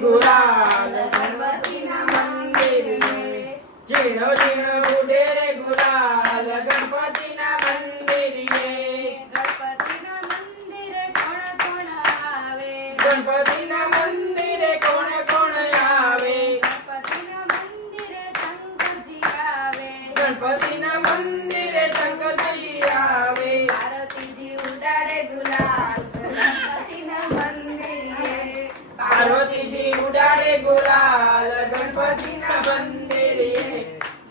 ગુલાલ ગણપતિના મંદિરે ઝીણો ઝીણો ઉડે રે ગુલાલ ગણપતિના મંદિરે ગણપતિના મંદિરે કોણ કોણ આવે ગણપતિના મંદિરે કોણ કોણ આવે ગણપતિના મંદિરે શંકરજી આવે ગણપતિના મંદિરે શંકરજી આવે પાર્વતીજી ઉડાડે ગુલાલ ગણપતિના મંદિરે પાર્વતીજી ઉડાડે ગુલાલ ગણપતિના મંદિરે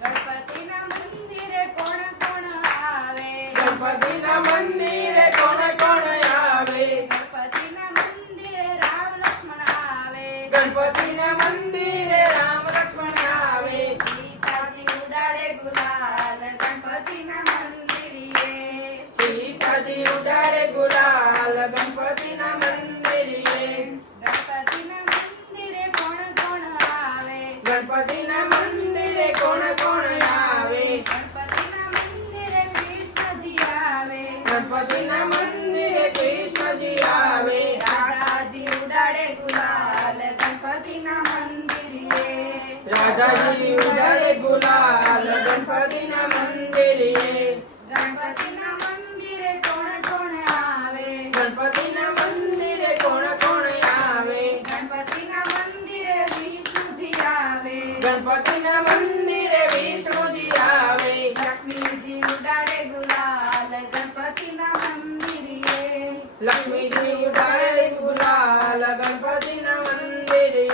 ગણપતિના મંદિરે કોણ કોણ આવે ગણપતિના મંદિરે કોણ કોણ આવે ગણપતિના મંદિરે રામ લક્ષ્મણ આવે ગણપતિના મંદિરે રામ લક્ષ્મણ આવે સીતાજી ઉડાડે ગુલાલ ગણપતિના મંદિરે સીતાજી ઉડાડે ગુલાલ ગણપતિના મંદિરે ગણપતિના મંદિરે કોણ કોણ આવે ગણપતિના મંદિરે કોણ કોણ આવે ગણપતિના મંદિરે કૃષ્ણજી આવે ગણપતિના મંદિરે કૃષ્ણજી આવે રાધાજી ઉડાડે ગુલાલ ગણપતિના મંદિરે રાધાજી ઉડાડે ગુલાલ ગણપતિના મંદિરે ગણપતિના મંદિરે કોણ કોણ આવે ગણપતિના મંદિરે કોણ કોણ આવે ગણપતિના મંદિરે વિષ્ણુજી આવે ગણપતિના મંદિરે વિષ્ણુજી આવે લક્ષ્મીજી ઉડાડે ગુલાલ ગણપતિના મંદિરે લક્ષ્મીજી ઉડાડે ગુલાલ ગણપતિના મંદિરે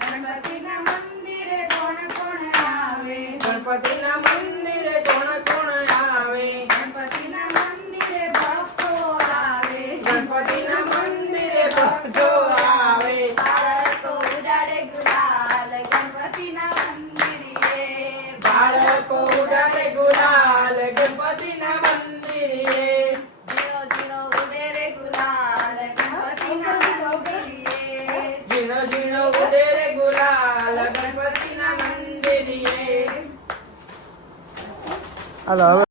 ગણપતિના મંદિરે કોણ કોણ આવે ગણપતિના મંદિરે કોણ કોણ આવે ગણપતિના મંદિરે ભક્તો આવે ગણપતિના મંદિરે ભક્તો આવે બાળકો ઉડાડે ગુલાલ ગણપતિના મંદિરે બાળકો ઉડાડે ગુલાલ ગણપતિના મંદિરે ઝીણો ઝીણો ઉડે રે ગુલાલ ગણપતિના મંદિરે ઝીણો ઝીણો ઉડે રે ગુલાલ ગણપતિના મંદિરે હાલો હવે